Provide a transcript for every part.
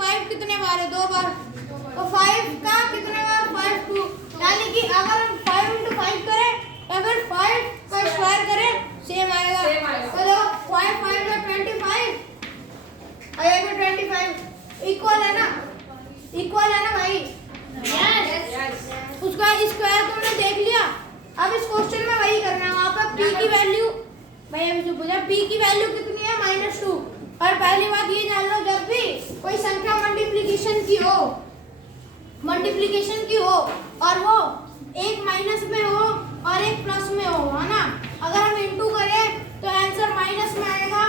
5 कितने बार है? 2 बार। तो 5 का कितने बार? 5 2, यानी कि अगर हम 5 × 5 करें या फिर 5 का स्क्वायर करें सेम आएगा। तो देखो 5 5 में 25 आएगा, 25 इक्वल है ना? इक्वल है ना भाई? यस। उसका स्क्वायर तुमने देख लिया। अब इस क्वेश्चन में वही करना है। वहां पर p की वैल्यू, भाई अभी जो पूछा p की वैल्यू कितनी है? -2। और पहली बात ये जान लो, जब भी कोई संख्या मल्टीप्लिकेशन की हो और वो एक माइनस में हो और एक प्लस में हो, है ना? अगर हम इनटू करें तो आंसर माइनस में आएगा।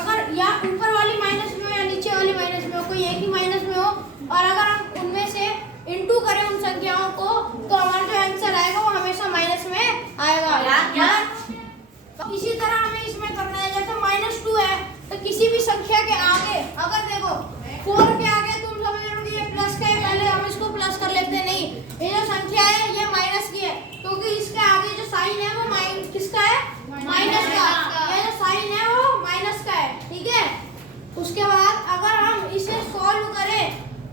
अगर या ऊपर वाली माइनस में या नीचे वाली माइनस में हो, कोई एक ही माइनस में हो, और अगर हम उनमें से इनटू करें उन संख्याओं को, तो हमारा जो आंसर आएगा वो हमेशा माइनस में आएगा। इसी तरह हमें इसमें करना है। जैसे -2 है तो किसी भी संख्या के आगे, अगर देखो 4 के आगे तुम समझ रहे हो कि ये प्लस का है, पहले हम इसको प्लस कर लेते हैं। नहीं, ये जो संख्या है ये माइनस की है, क्योंकि इसके आगे जो साइन है वो किसका है? माइनस का। ये जो साइन है वो माइनस का है, ठीक है? उसके बाद अगर हम इसे सॉल्व करें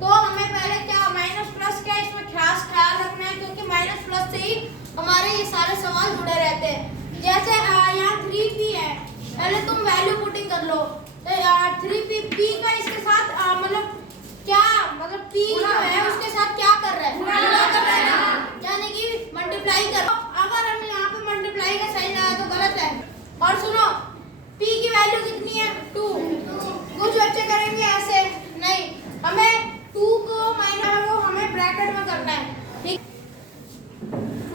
तो हमें पहले क्या माइनस प्लस क्या इसमें ख्याल रखना है, क्योंकि माइनस प्लस से ही हमारे ये सारे सवाल जुड़े रहते हैं। जैसे यहाँ 3p है, पहले तुम वैल्यू पुटिंग कर लो। तो 3p का इसके साथ मतलब क्या, मतलब p जो है उसके साथ क्या कर रहा है? गुणा कर रहा है ना, यानी कि मल्टीप्लाई कर। अगर हम यहाँ पे मल्टीप्लाई का साइन लगाया तो गलत है। और सुनो, p की वैल्यू कितनी है? 2। कुछ बच्चे करेंगे ऐसे, नहीं, हमें 2 को माइनस वो हमें ब्रैकेट में करना है, ठीक?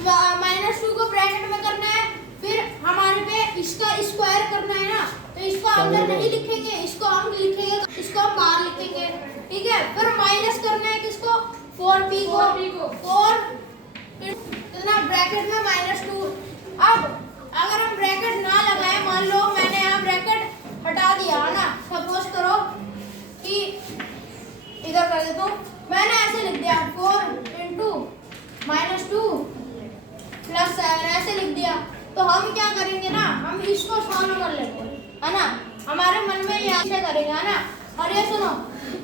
-2 को ब्रैकेट में करना है, फिर हमारे पे इसका स्क्वायर करना है ना, तो इसको अंदर नहीं लिखेंगे, इसको हम लिखेंगे, इसको हम बाहर लिखेंगे, ठीक है? फिर माइनस करना है किसको? 4p को 4 इतना ब्रैकेट में -2। अब अगर हम ब्रैकेट ना लगाए, मान लो मैंने यहाँ ब्रैकेट हटा दिया है ना, सपोज करो कि इधर कर देता हूँ, मैंने ऐसे लिख दिया 4 × -2 + 7 ऐसे लिख दिया। तो हम क्या करेंगे ना, हम इसको सॉल्व कर लेंगे, है ना? हमारे मन में ये ऐसे करेंगे, है ना? और ये सुनो,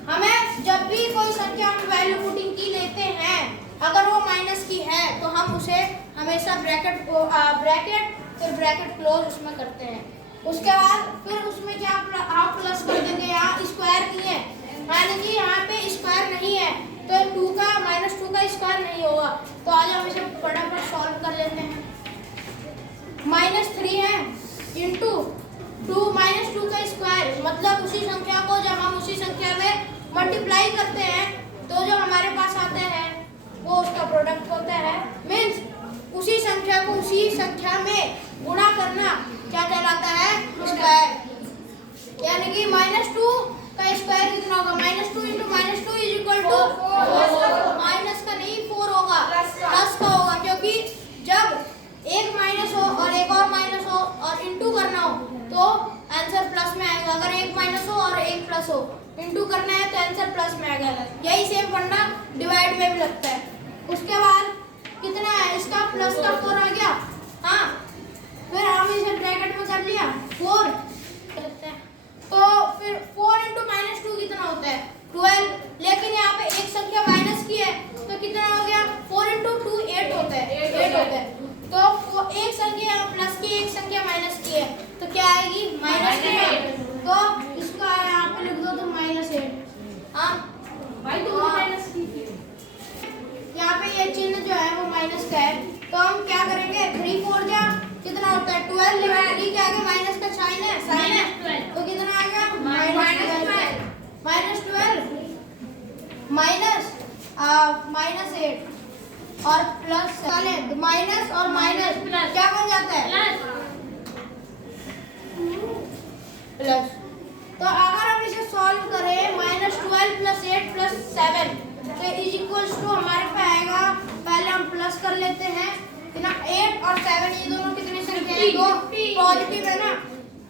हमें जब भी कोई संख्या हम वैल्यू पुटिंग की लेते हैं, अगर वो माइनस की है तो हम उसे हमेशा ब्रैकेट फिर ब्रैकेट क्लोज उसमें करते हैं। उसके बाद फिर उसमें क्या आप प्लस कर देंगे। यहाँ स्क्वायर की है, यानी कि यहाँ पे स्क्वायर नहीं है, तो 2 का -2 का स्क्वायर नहीं होगा। तो आज हम इसे फटाफट सॉल्व कर लेते हैं। -3 है इंटू 2 -2 का स्क्वायर, मतलब उसी संख्या को जब हम उसी संख्या में मल्टीप्लाई करते हैं तो जो हमारे पास आता है वो उसका प्रोडक्ट होता है। मीन्स उसी संख्या को उसी संख्या में गुणा करना क्या कहलाता है? स्क्वायर। यानी कि -2 का स्क्वायर कितना होगा? -2 × -2 = 4। माइनस का नहीं 4 होगा, प्लस का होगा, क्योंकि जब एक माइनस हो और एक और माइनस हो और इंटू करना हो तो आंसर प्लस में आएगा। अगर एक माइनस हो और एक प्लस हो, इंटू करना है तो आंसर प्लस में आएगा। यही सेम फंडा डिवाइड में भी लगता है। उसके बाद कितना है? इसका प्लस का 4 आ गया, हाँ, फिर हम इसे ब्रैकेट में कर लिया 4, तो फिर 4 × -2 कितना होता है? 12। लेकिन यहाँ पे एक संख्या माइनस की है तो कितना हो गया? 4 × 2 8 होता है, 8 होता है। तो एक संख्या प्लस की, एक संख्या माइनस की है, तो क्या आएगी? -8। तो इसको यहाँ पे लिख दो तो -8। हाँ भाई, तो माइनस की यहाँ पे ये चिन्ह जो है वो माइनस का है, तो हम क्या करेंगे? 3 4 जा कितना होता है? 12 डिवाइड के आगे माइनस का साइन है, तो कितना आ गया? -12 -8 और प्लस माइनस और माइनस क्या बन जाता है? प्लस। तो अगर हम इसे सॉल्व करें -12 + 8 + 7 तो हमारे पे आएगा, पहले हम प्लस कर लेते हैं कितना? 8 और 7 ये दोनों कितने संख्या है? दो पॉजिटिव है ना,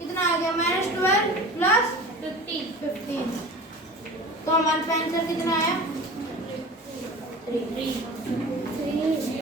कितना आ गया? -12 + 15। तो हमारे पे आंसर कितना आया? 3।